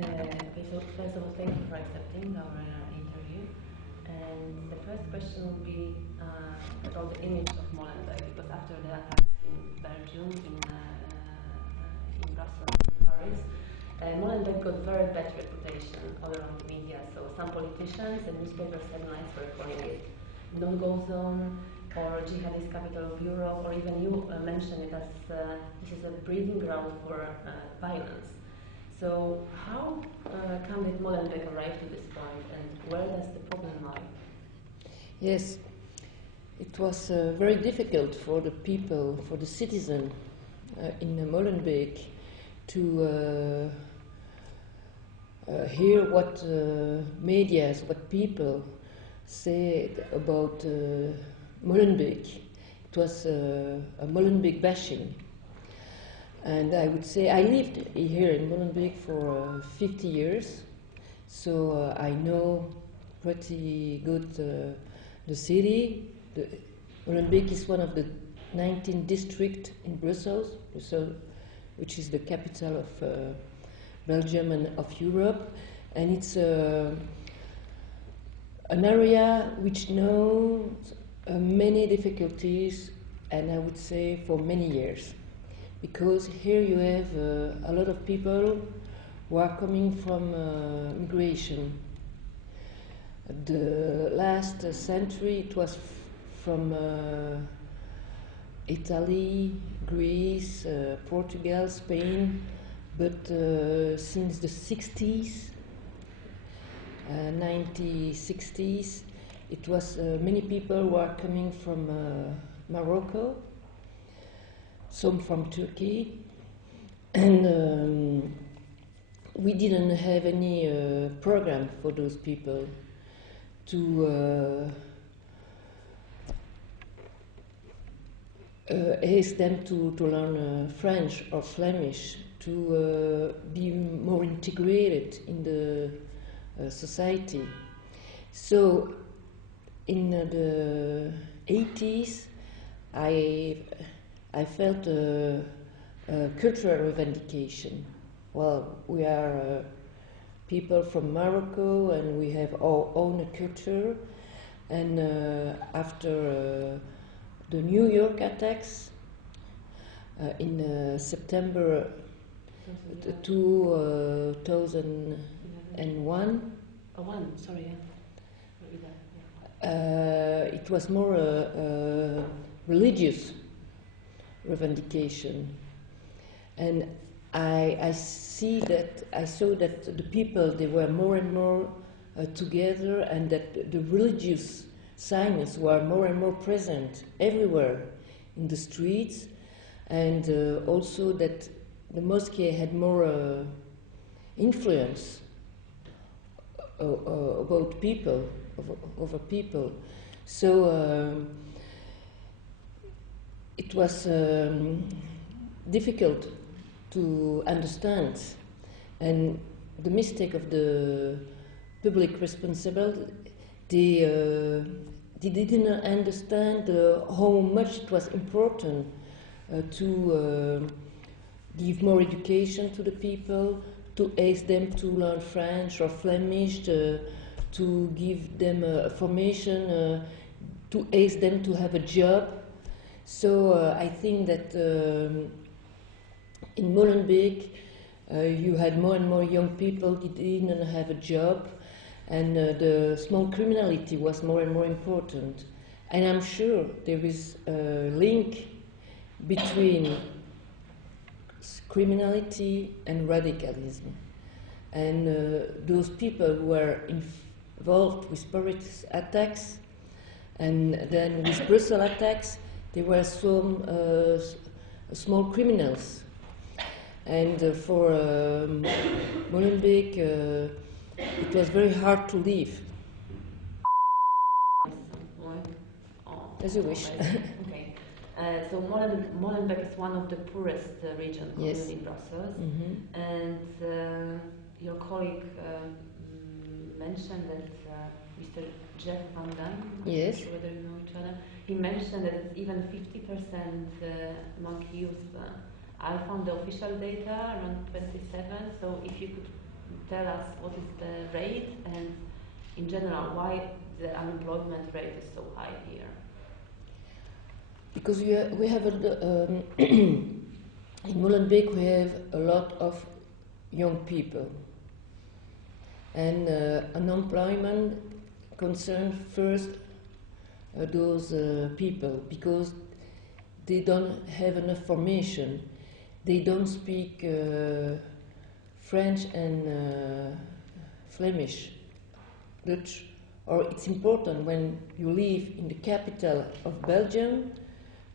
Okay, so first of all, thank you for accepting our interview. And the first question would be about the image of Molenbeek, because after the attacks in Belgium, in Brussels, in Paris, Molenbeek got very bad reputation all around the media. So some politicians and newspapers headlines were calling it no-go zone, or jihadist capital of Europe, or even you mentioned it as this is a breeding ground for violence. So how come that Molenbeek arrived to this point, and where does the problem lie? Yes, it was very difficult for the people, for the citizen in Molenbeek to hear what media, what people said about Molenbeek. It was a Molenbeek bashing. And I would say I lived here in Molenbeek for 50 years, so I know pretty good the city. Molenbeek is one of the 19 districts in Brussels, which is the capital of Belgium and of Europe, and it's an area which knows many difficulties, and I would say for many years. Because here you have a lot of people who are coming from migration. The last century it was from Italy, Greece, Portugal, Spain, but since the 60s, 1960s, it was many people who are coming from Morocco, some from Turkey, and we didn't have any program for those people to ask them to learn French or Flemish, to be more integrated in the society. So in the 80s, I felt a cultural revendication. Well, we are people from Morocco and we have our own culture. And after the New York attacks in September 2001, it was more religious revendication, and I saw that the people, they were more and more together, and that the religious signs were more and more present everywhere in the streets, and also that the mosque had more influence about people, over people. So it was difficult to understand, and the mistake of the public responsible, they didn't understand how much it was important to give more education to the people, to ask them to learn French or Flemish, to give them formation, to ask them to have a job. So I think that in Molenbeek you had more and more young people that didn't have a job, and the small criminality was more and more important. And I'm sure there is a link between criminality and radicalism. And those people who were involved with Paris attacks and then with Brussels attacks, there were some small criminals. And for Molenbeek, it was very hard to live. As you wish. Okay. So Molenbeek is one of the poorest regions in Brussels. Mm-hmm. And your colleague mentioned that Mr. Jeff Van Damme, yes, I'm not sure whether you know each other, he mentioned that even 50% among youth. I found the official data around 27, so if you could tell us what is the rate and in general why the unemployment rate is so high here? Because we have in Molenbeek we have a lot of young people, and unemployment concerns first those people because they don't have enough formation, they don't speak French and Flemish, Dutch, or it's important when you live in the capital of Belgium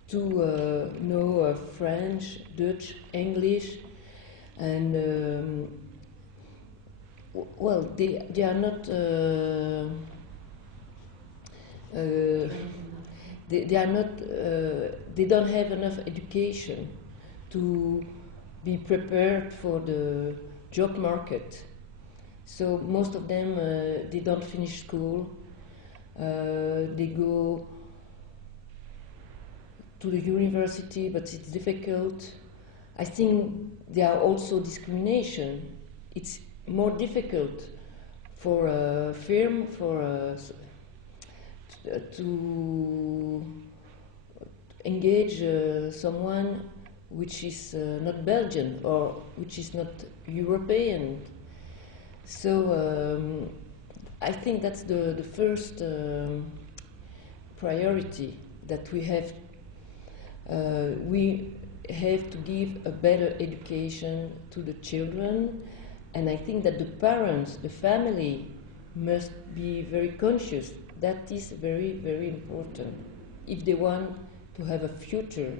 to know French, Dutch, English, and well, they are not they are not they don't have enough education to be prepared for the job market. So most of them they don't finish school. They go to the university, but it's difficult. I think there are also discrimination. It's more difficult for a firm to engage someone which is not Belgian or which is not European. So I think that's the first priority that we have. We have to give a better education to the children, and I think that the parents, the family, must be very conscious. That is very, very important if they want to have a future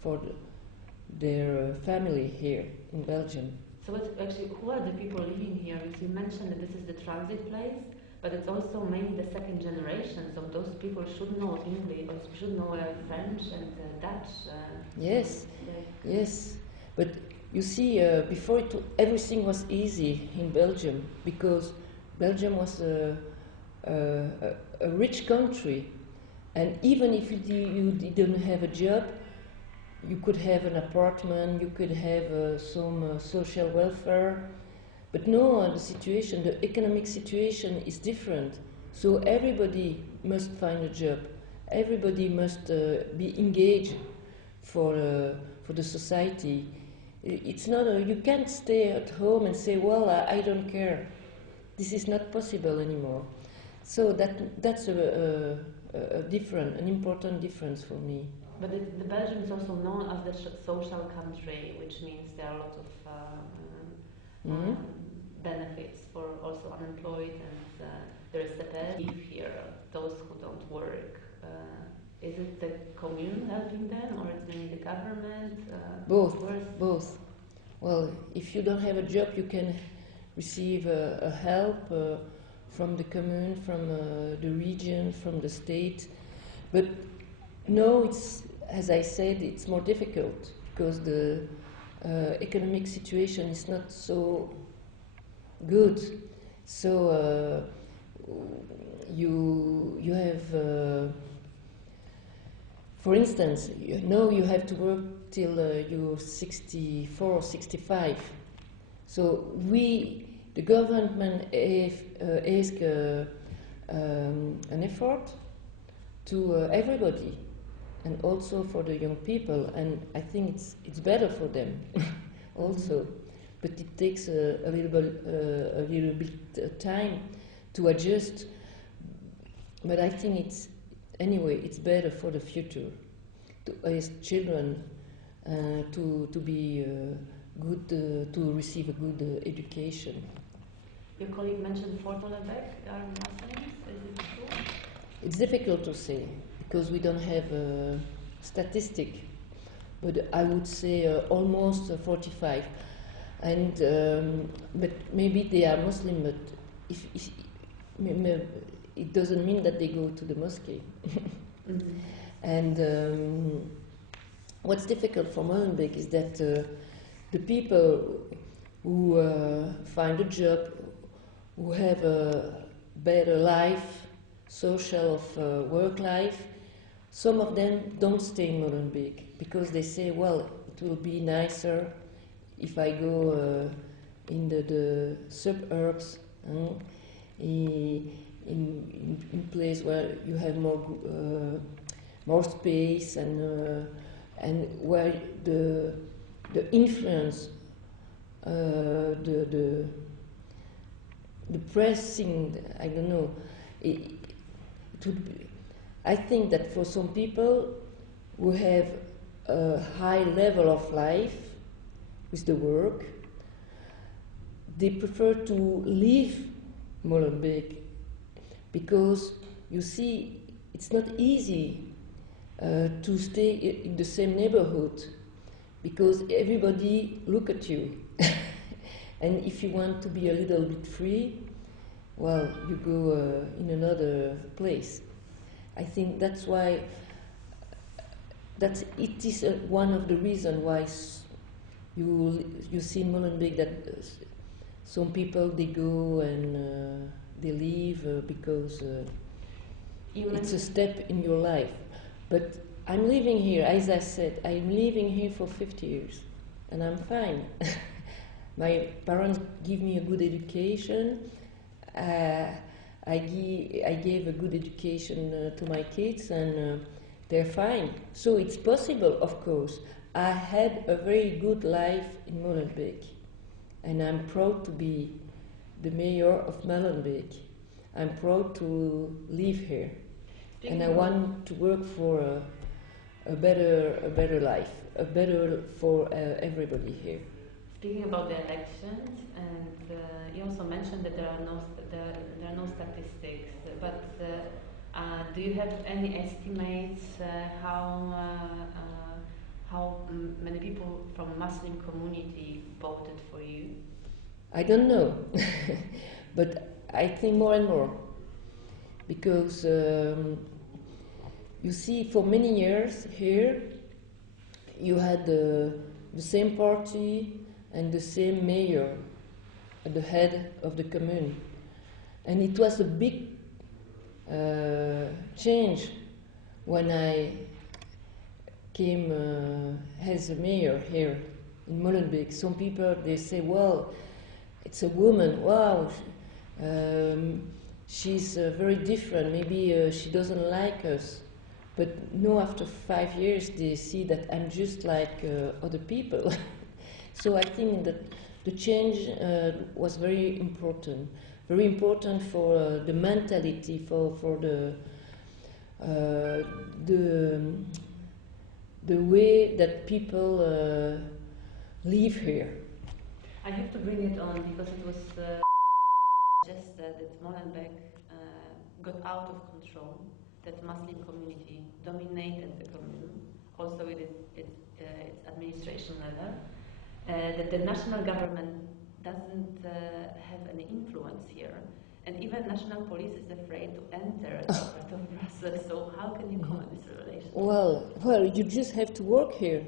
for their family here in Belgium. So who are the people living here? Because you mentioned that this is the transit place, but it's also mainly the second generation, so those people should know English, or should know French and Dutch. Yes, yes. But you see, before everything was easy in Belgium, because Belgium was a rich country, and even if you didn't have a job, you could have an apartment, you could have some social welfare. But no, the situation, the economic situation is different. So everybody must find a job. Everybody must be engaged for the society. It's not you can't stay at home and say, well, I don't care. This is not possible anymore. So that's an important difference for me. But the Belgium is also known as the social country, which means there are a lot of benefits for also unemployed, and there is the live here, those who don't work. Is it the commune helping them, or it's mainly the government? Both. Well, if you don't have a job, you can receive a help from the commune, from the region, from the state. But no, it's, as I said, it's more difficult because the economic situation is not so good. So you have, for instance, you have to work till you're 64 or 65. So the government ask an effort to everybody, and also for the young people, and I think it's better for them also. But it takes a little bit time to adjust. But I think it's better for the future to ask children to be good, to receive a good education. Your colleague mentioned Fort Molenbeek are Muslims. Is it true? It's difficult to say because we don't have a statistic, but I would say almost 45. And but maybe they are Muslim, but it doesn't mean that they go to the mosque. Mm-hmm. And what's difficult for Molenbeek is that the people who find a job, who have a better life, social of work life, some of them don't stay in Molenbeek because they say, well, it will be nicer if I go in the suburbs, in place where you have more space and where the influence, the pressing, I don't know, it would be, I think that for some people who have a high level of life with the work, they prefer to leave Molenbeek because, you see, it's not easy to stay in the same neighborhood because everybody look at you. And if you want to be a little bit free, well, you go in another place. I think that's why it is one of the reasons why you see in Molenbeek that some people they go and they leave because it's a step in your life. But I'm living here, as I said, I'm living here for 50 years, and I'm fine. My parents give me a good education. I gave a good education to my kids, and they're fine. So it's possible, of course. I had a very good life in Molenbeek, and I'm proud to be the mayor of Molenbeek. I'm proud to live here, and I want to work for a better life, a better for everybody here. Speaking about the elections, and you also mentioned that there are no statistics, but do you have any estimates how many people from Muslim community voted for you? I don't know, but I think more and more, because you see, for many years here, you had the same party and the same mayor at the head of the commune. And it was a big change when I came as a mayor here in Molenbeek. Some people, they say, well, it's a woman, wow, she's very different, maybe she doesn't like us. But no, after 5 years, they see that I'm just like other people. So I think that the change was very important for the mentality, for the way that people live here. I have to bring it on because it was suggested that Molenbeek got out of control, that Muslim community dominated the commune, also with its administration level. That the national government doesn't have any influence here, and even national police is afraid to enter the part of Brussels. So how can you comment this relation? Well, you just have to work here.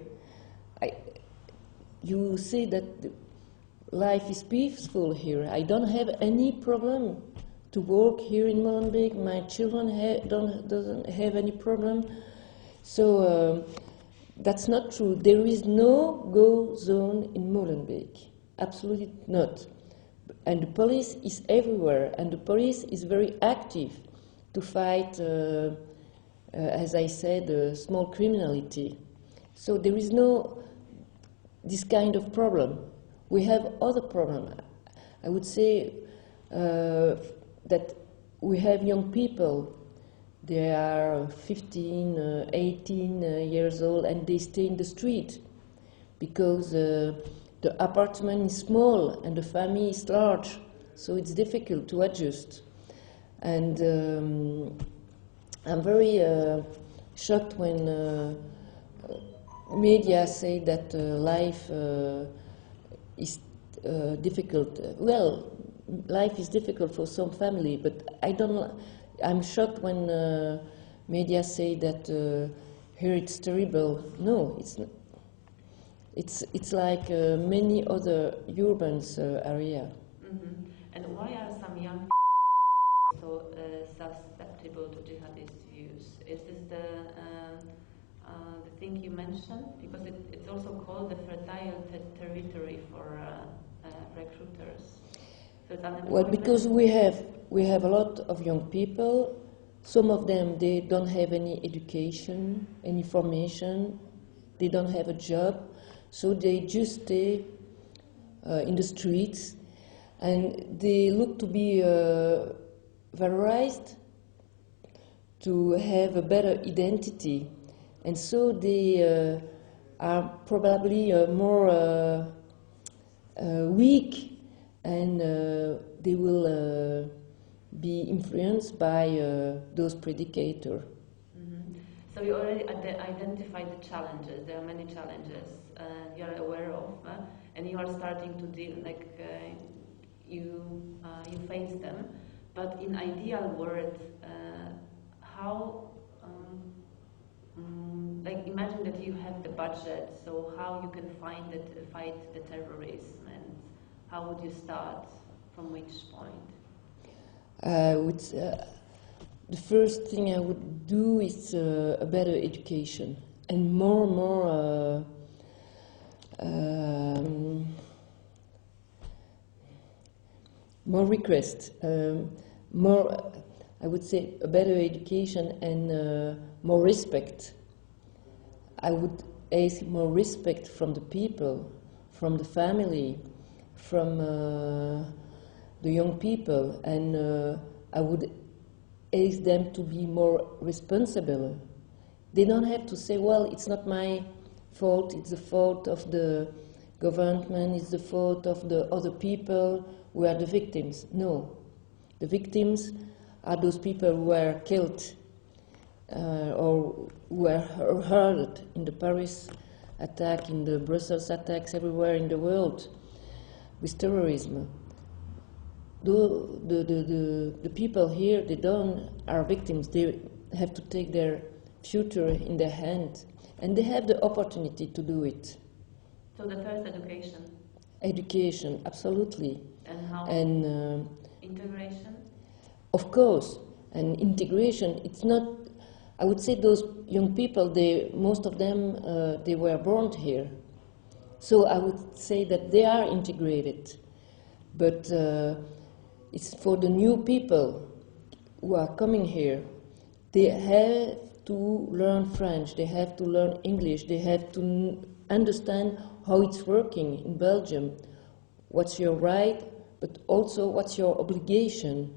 You say that life is peaceful here. I don't have any problem to work here in Molenbeek. My children doesn't have any problem. So. That's not true. There is no go zone in Molenbeek. Absolutely not. And the police is everywhere, and the police is very active to fight, as I said, small criminality. So there is no this kind of problem. We have other problems. I would say that we have young people. They are 15, 18 years old, and they stay in the street because the apartment is small and the family is large, so it's difficult to adjust. And I'm very shocked when media say that life is difficult. Well, life is difficult for some family, but I'm shocked when media say that here it's terrible. No, it's not. It's like many other urban area. Mm-hmm. And why are some young so susceptible to jihadist views? Is this the thing you mentioned? Because it's also called the fertile territory for recruiters? So it's Well, unemployment. because we have a lot of young people. Some of them, they don't have any education, any formation. They don't have a job, so they just stay in the streets, and they look to be valorized, to have a better identity, and so they are probably more weak, and they will be influenced by those predicators. Mhm. So you already identified the challenges. There are many challenges you are aware of, and you are starting to deal, like you face them. But in ideal world, how like imagine that you have the budget. So how you can fight the terrorism, and how would you start? From which point? The first thing I would do is a better education and more requests, more, I would say, a better education and more respect. I would ask more respect from the people, from the family, from the young people, and I would ask them to be more responsible. They don't have to say, well, it's not my fault, it's the fault of the government, it's the fault of the other people who are the victims. No. The victims are those people who were killed or who were hurt in the Paris attack, in the Brussels attacks, everywhere in the world with terrorism. The people here, they don't are victims. They have to take their future in their hands, and they have the opportunity to do it. So the first education. Education, absolutely. And how? And integration. Of course, and integration. It's not. I would say those young people. Most of them, they were born here, so I would say that they are integrated, but. It's for the new people who are coming here. They have to learn French, they have to learn English, they have to understand how it's working in Belgium. What's your right, but also what's your obligation?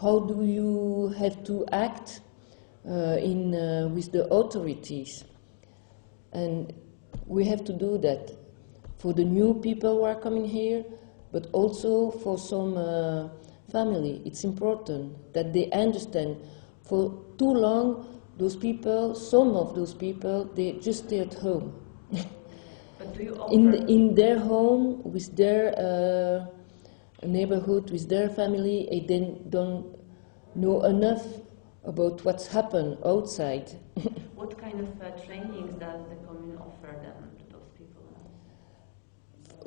How do you have to act with the authorities? And we have to do that for the new people who are coming here, but also for some family. It's important that they understand. For too long, those people, some of those people, they just stay at home. But do you offer in their home, with their neighborhood, with their family, they don't know enough about what's happened outside. What kind of trainings does the commune offer them to those people?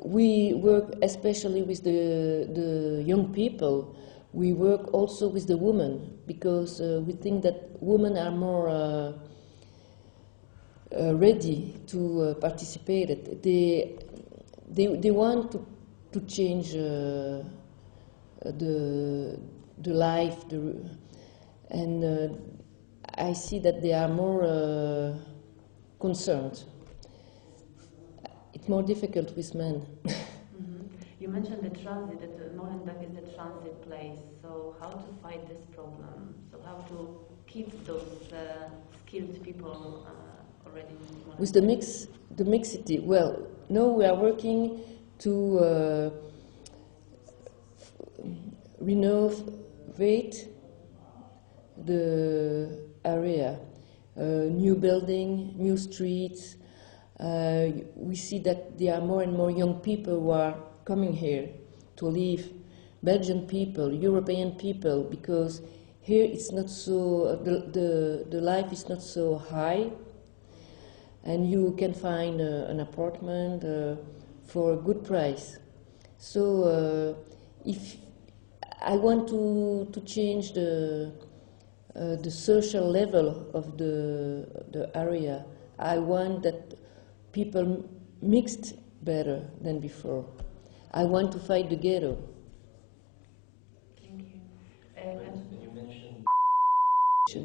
We work especially with the young people. We work also with the women, because we think that women are more ready to participate. They want to change the life, and I see that they are more concerned. It's more difficult with men. You mentioned the transit, that Molenbeek is a transit place. So how to fight this problem? So how to keep those skilled people already in Molenbeek? With the mixity. Well, now we are working to renovate the area, new building, new streets. We see that there are more and more young people who are coming here to live, Belgian people, European people, because here it's not so, the life is not so high, and you can find an apartment for a good price. So if I want to change the social level of the area, I want that people mixed better than before. I want to fight the ghetto. Thank you. And you mentioned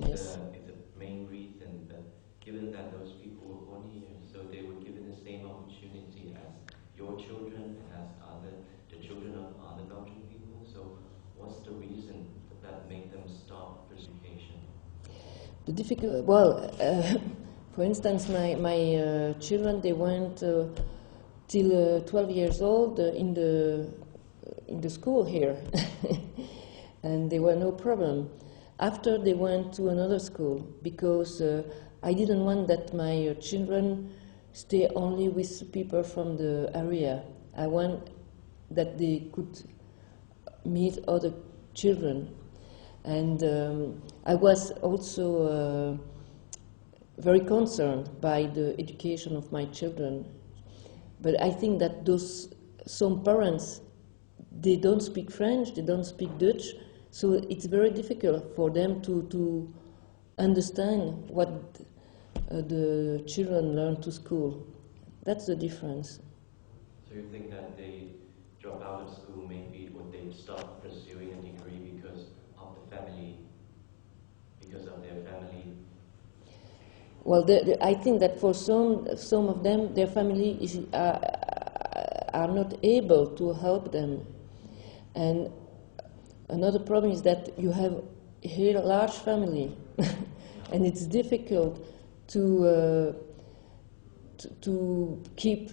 Yes. is the main reason, but given that those people were born here, so they were given the same opportunity as your children and as the children of other Belgian people. So what's the reason that made them stop education? The difficult, well, for instance, my children, they went till 12 years old in the school here, and there were no problem. After they went to another school because I didn't want that my children stay only with people from the area. I want that they could meet other children. And I was also very concerned by the education of my children. But I think that some parents, they don't speak French, they don't speak Dutch, so it's very difficult for them to understand what the children learn to school. That's the difference. So you think that they drop out of school maybe, or they stop pursuing a degree because of the family, because of their family? Well, I think that for some of them, their family are not able to help them. And another problem is that you have here a large family, and it's difficult to keep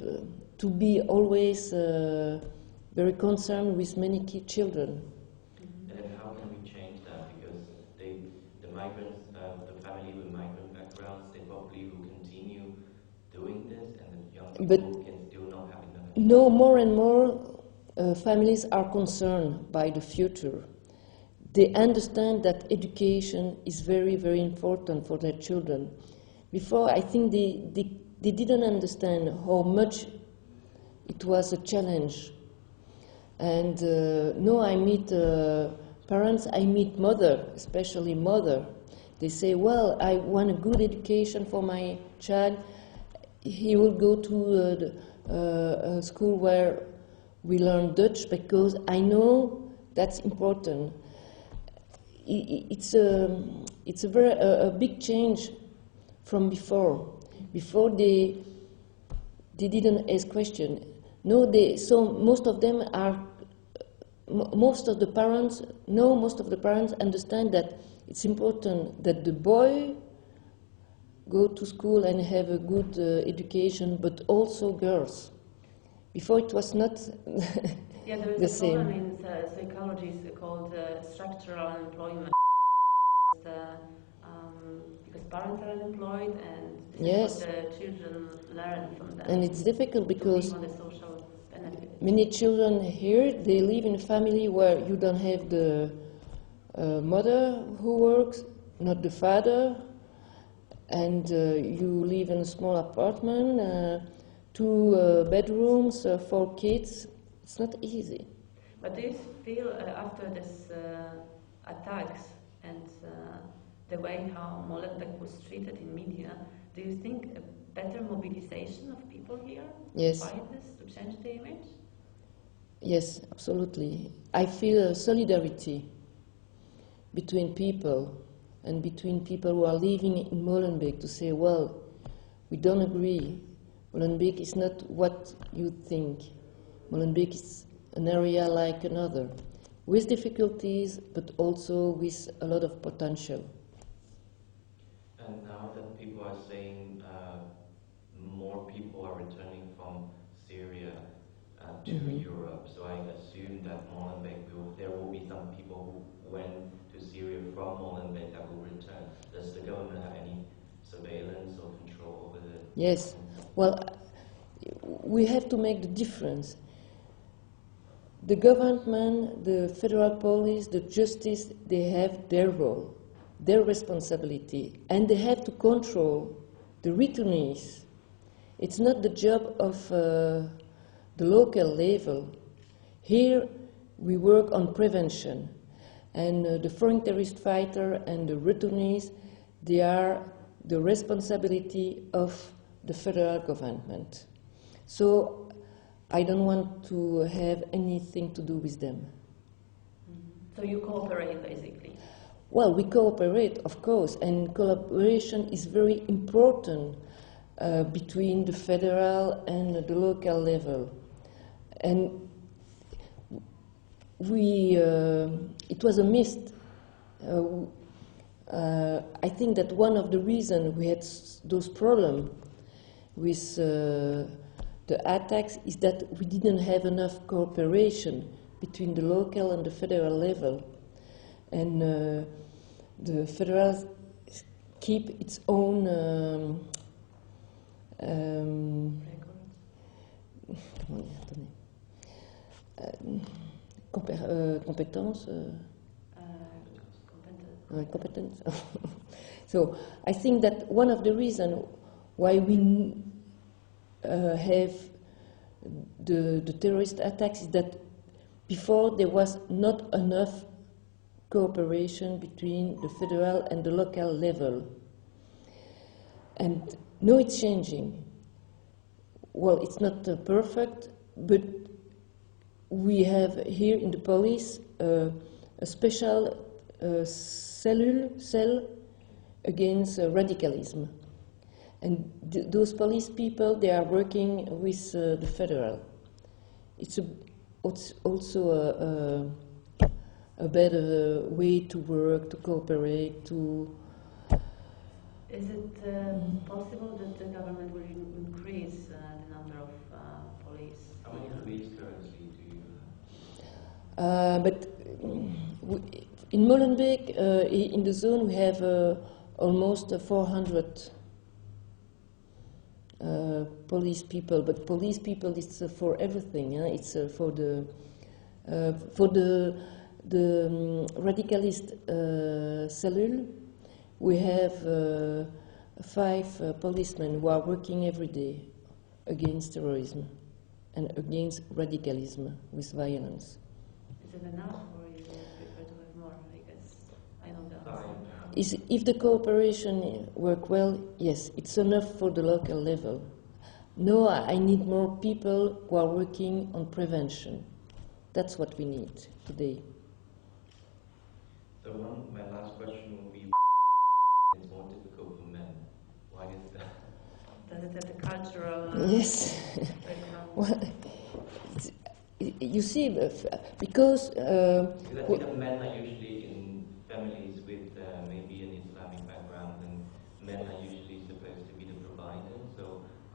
to be always very concerned with many children. And then how can we change that? Because the migrants, the family with migrant backgrounds, they probably will continue doing this, and the young people can still not have enough. No, more and more families are concerned by the future. They understand that education is very, very important for their children. Before, I think they didn't understand how much it was a challenge. And now I meet parents, I meet mother, especially mother. They say, well, I want a good education for my child. He will go to a school where we learn Dutch because I know that's important. It's a very big change from before. Before they didn't ask questions. No, so most of them are. Most of the parents understand that it's important that the boy go to school and have a good education, but also girls. Before it was not Yeah, there is the a same. problem in psychology called structural employment. Because parents are unemployed, and this Yes. is what the children learn from them. And it's difficult because to live on the social benefits. many children here, they live in a family where you don't have the mother who works, not the father, and you live in a small apartment, 2 bedrooms, 4 kids. It's not easy. But do you feel after this attacks and the way how Molenbeek was treated in media, do you think a better mobilization of people here Yes. to fight this, to change the image? Yes, absolutely. I feel a solidarity between people and between people who are living in Molenbeek to say, well, we don't agree. Molenbeek is not what you think. Molenbeek is an area like another, with difficulties, but also with a lot of potential. And now that people are saying more people are returning from Syria to Europe, so I assume that Molenbeek there will be some people who went to Syria from Molenbeek that will return. Does the government have any surveillance or control over the? Yes. Well, we have to make the difference. The government, the federal police, the justice, they have their role, their responsibility, and they have to control the returnees. It's not the job of the local level. Here we work on prevention, and the foreign terrorist fighter and the returnees, they are the responsibility of the federal government. So I don't want to have anything to do with them. So you cooperate basically. Well, we cooperate, of course, and collaboration is very important between the federal and the local level. And it was a myth. I think that one of the reasons we had those problems with the attacks is that we didn't have enough cooperation between the local and the federal level. And the federals keep its own competence. Competence. So I think that one of the reasons why we have the terrorist attacks is that before there was not enough cooperation between the federal and the local level. And now it's changing. Well, it's not perfect, but we have here in the police a special cell against radicalism. And those police people, they are working with the federal. It's also a better way to work, to cooperate, to... Is it possible that the government will increase the number of police? How many police currently do you have? But in Molenbeek, in the zone, we have almost 400 police people. But police people is for everything. It's for the radicalist cellule. We have 5 policemen who are working every day against terrorism and against radicalism with violence. Is it enough, or you prefer to have more? Because I know the answer. If the cooperation work well, yes, it's enough for the local level. No, I need more people who are working on prevention. That's what we need today. So my last question will be, it's more difficult for men. Why is that? Does it have the cultural Yes. background? Well, you see, because... Because I think that men are usually in families with maybe an Islamic background, and men are usually supposed to be the provider, so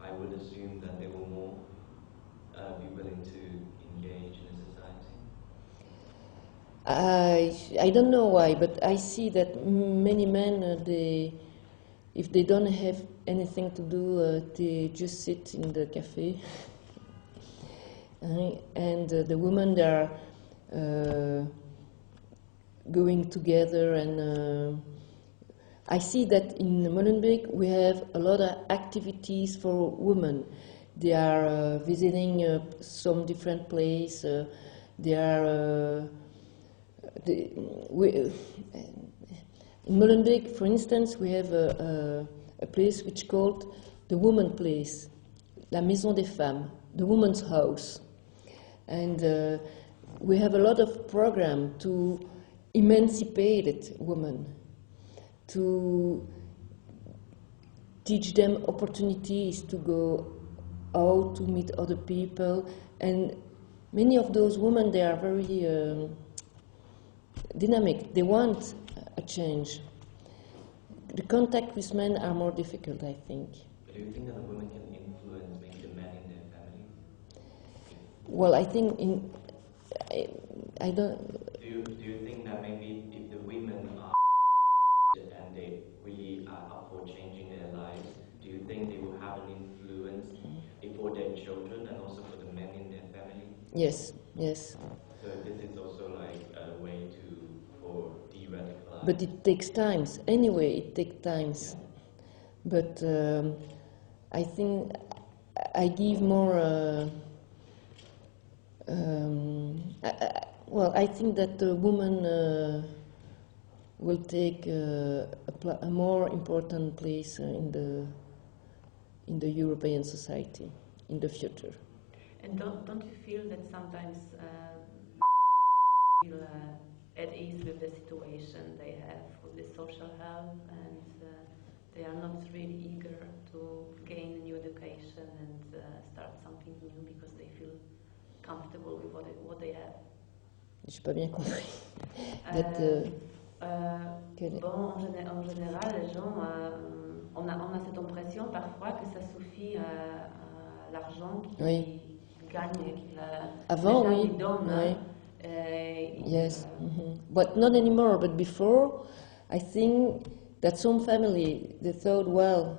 I would assume that they will more be willing to engage in a society. I don't know why, but I see that many men, if they don't have anything to do, they just sit in the cafe. And the women, they are going together, and I see that in Molenbeek we have a lot of activities for women. They are visiting some different places. They are in Molenbeek, for instance, we have a place which is called the Woman Place, La Maison des Femmes, the Woman's House. And we have a lot of program to emancipate women, to teach them opportunities to go out, to meet other people. And many of those women, they are very dynamic. They want a change. The contact with men are more difficult, I think. But do you think that the women can influence maybe the men in their family? Well, I think I don't... Do you think that maybe if the women are and they really are up for changing their lives, do you think they will have an influence for their children and also for the men in their family? Yes, yes. So this is also like a way for de-radicalize. But it takes time. Anyway, it takes time. But I think I give more... I think that the woman will take a more important place in the European society in the future. And don't you feel that sometimes feel at ease with the situation they have with the social help, and they are not really eager to gain a new education and start something new because they feel comfortable with what they have? J'ai pas bien compris. Bon, en général, les gens, on a cette impression parfois que ça suffit à l'argent qu'ils Oui. gagnent, Avant, l'État oui. lui donne. Oui. Yes, but not anymore. But before, I think that some family they thought, well,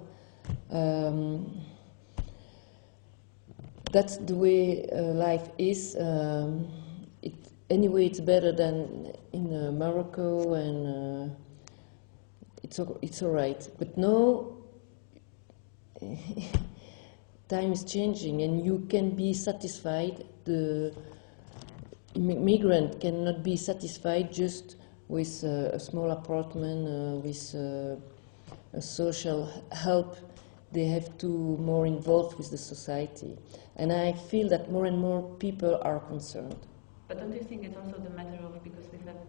that's the way life is. Anyway, it's better than in Morocco, and it's all right. But now, time is changing, and you can be satisfied. The immigrant cannot be satisfied just with a small apartment, with a social help. They have to more involved with the society. And I feel that more and more people are concerned. But don't you think it's also the matter of, because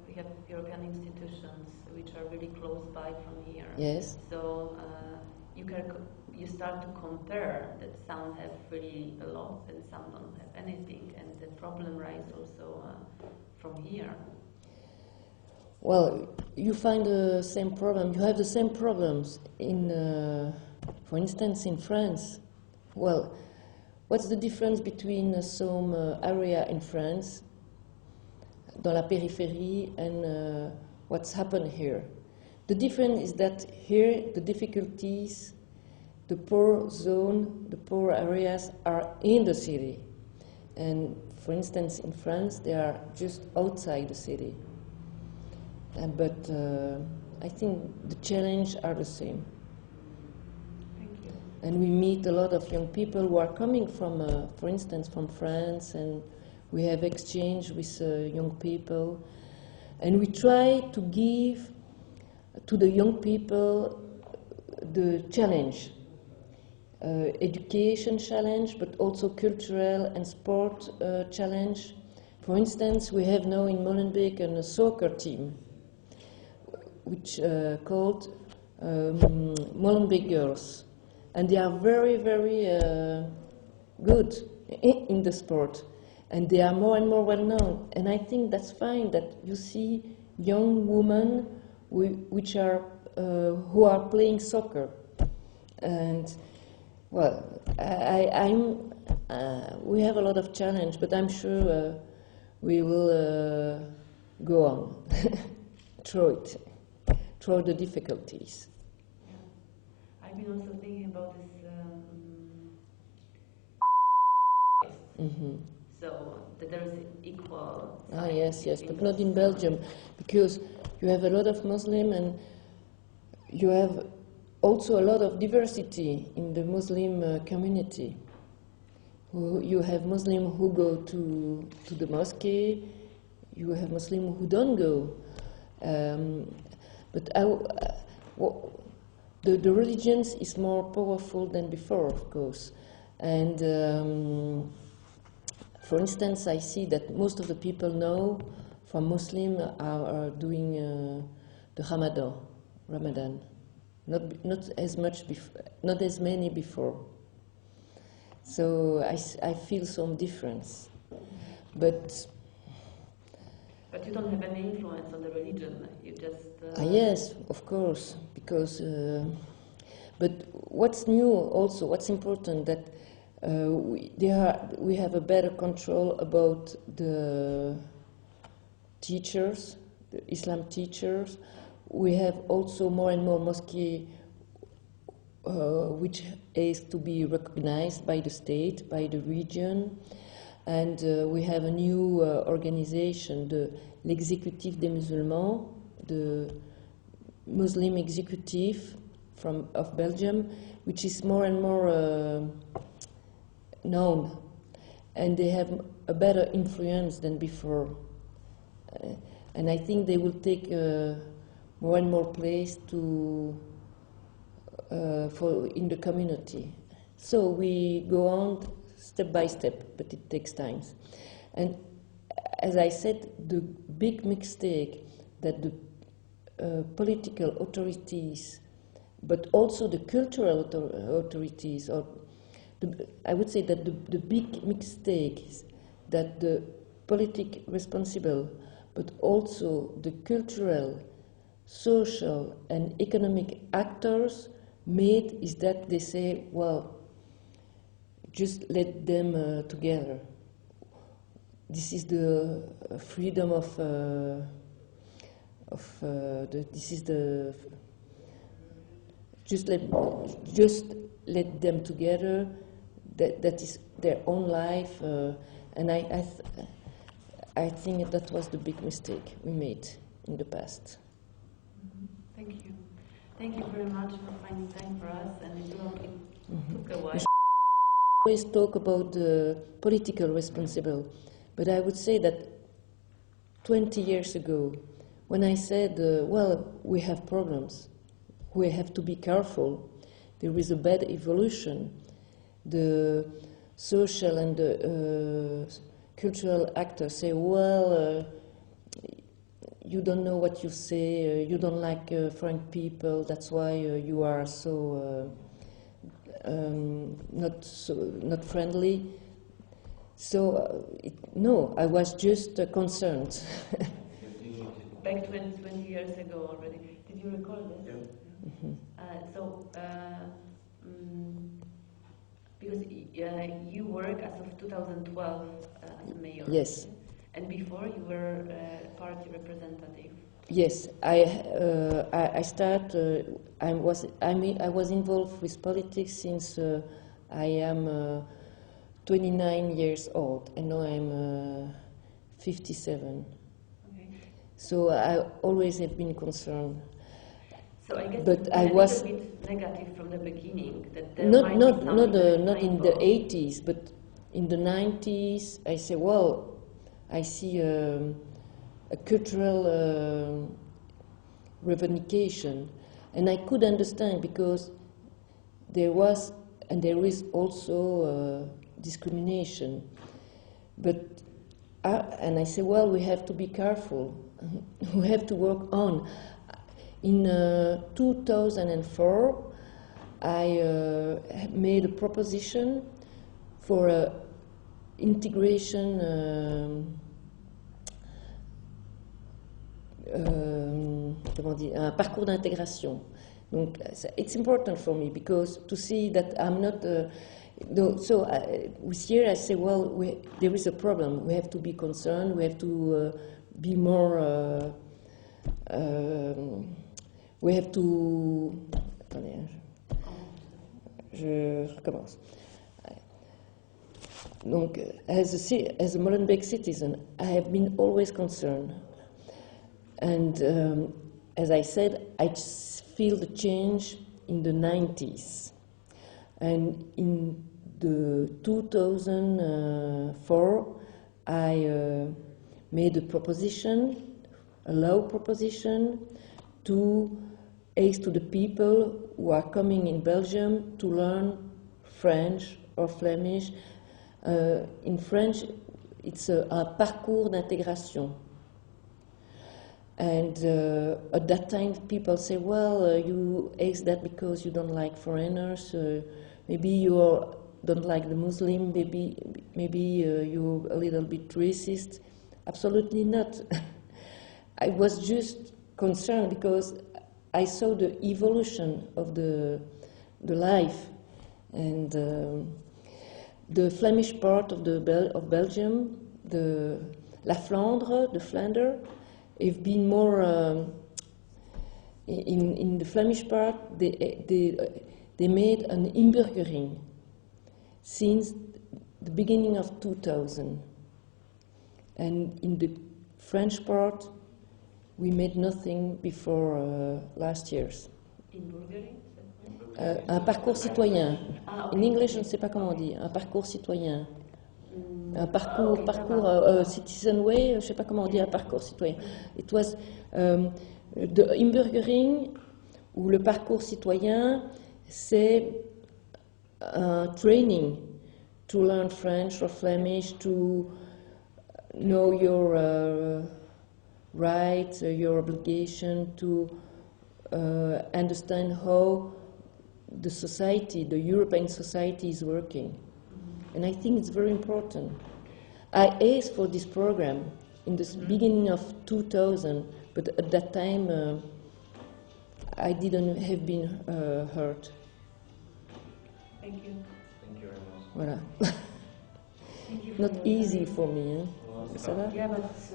we have European institutions which are really close by from here. Yes. So you start to compare that some have really a lot and some don't have anything, and the problem rises also from here. Well, you find the same problem. You have the same problems in, for instance, in France. Well, what's the difference between some area in France, dans la périphérie, and what's happened here? The difference is that here the difficulties, the poor zone, the poor areas are in the city. And for instance, in France, they are just outside the city. But I think the challenges are the same. Thank you. And we meet a lot of young people who are coming from, for instance, from France, and we have exchange with young people. And we try to give to the young people the challenge, education challenge, but also cultural and sport challenge. For instance, we have now in Molenbeek a soccer team, which called Molenbeek Girls, and they are very, very good in the sport, and they are more and more well known. And I think that's fine that you see young women which are who are playing soccer, and well, we have a lot of challenge, but I'm sure we will go on through it. Through the difficulties. Yeah. I've been also thinking about this. So that there is equal. Yes, but not in Belgium, because you have a lot of Muslim, and you have also a lot of diversity in the Muslim community. You have Muslims who go to the mosque. You have Muslims who don't go. But the religions is more powerful than before, of course. And for instance, I see that most of the people now from Muslim are doing the Ramadan. Not as much not as many before. So I feel some difference, but you don't have any influence on the religion. You just yes, of course, because. But what's new also? What's important that we have a better control about the teachers, the Islam teachers. We have also more and more mosques which is to be recognized by the state, by the region, and we have a new organization, l'Exécutif des Musulmans, the Muslim executive of Belgium, which is more and more known, and they have a better influence than before. And I think they will take more and more place in the community. So we go on step by step, but it takes time. And as I said, the big mistake that the political authorities, but also the cultural authorities, or I would say that the big mistake is that the politic responsible, but also the cultural, social, and economic actors made is that they say, well, just let them together. This is the freedom of this is the just let them together. That is their own life, and I think that was the big mistake we made in the past. Thank you. Thank you very much for finding time for us, and it took a while. We always talk about the political responsible, but I would say that 20 years ago, when I said, well, we have problems, we have to be careful, there is a bad evolution, the social and the cultural actors say, well, you don't know what you say, you don't like foreign people, that's why you are so not friendly. So no, I was just concerned. Back 20 years ago already. Did you recall this? Yeah. Mm-hmm. Because you work as of 2012 as a mayor. Yes. And before you were party representative. Yes, I was involved with politics since I am 29 years old, and now I'm 57. Okay. So I always have been concerned. So I guess But it's I a was little bit negative from the beginning. That there not might be in the 80s, but in the 90s. I say, well, I see a cultural revendication, and I could understand because there was and there is also discrimination. But and I say, well, we have to be careful. We have to work on. In 2004, I made a proposition for integration. Comment dire, un parcours d'intégration. Donc, it's important for me because to see that I'm not. So with here I say, well, there is a problem. We have to be concerned. We have to be more. We have to. Attendez, je recommence. Donc, as a Molenbeek citizen, I have been always concerned. And as I said, I feel the change in the 90s. And in the 2004, I made a proposition, a law proposition, to ask to the people who are coming in Belgium to learn French or Flemish. In French, it's un parcours d'intégration. And at that time, people say, well, you ask that because you don't like foreigners, maybe you don't like the Muslim, maybe you're a little bit racist. Absolutely not. I was just concerned because I saw the evolution of the life, and the Flemish part of Belgium, La Flandre, the Flanders, have been more in the Flemish part. They made an inburgering since the beginning of 2000, and in the French part, we made nothing before last year's. Un parcours citoyen. In English, je ne sais pas comment on dit. Un parcours citoyen. Un parcours citizen way, je ne sais pas comment on dit un parcours citoyen. It was the inburgering, ou le parcours citoyen, c'est un training to learn French or Flemish, to know your rights, your obligation, to understand how the society, the European society is working. And I think it's very important. I asked for this program in the beginning of 2000, but at that time I didn't have been heard. Thank you. Thank you very much. Voilà. Thank you Not for your easy time. for me. Hein? Well, Ça va? Yeah, but it's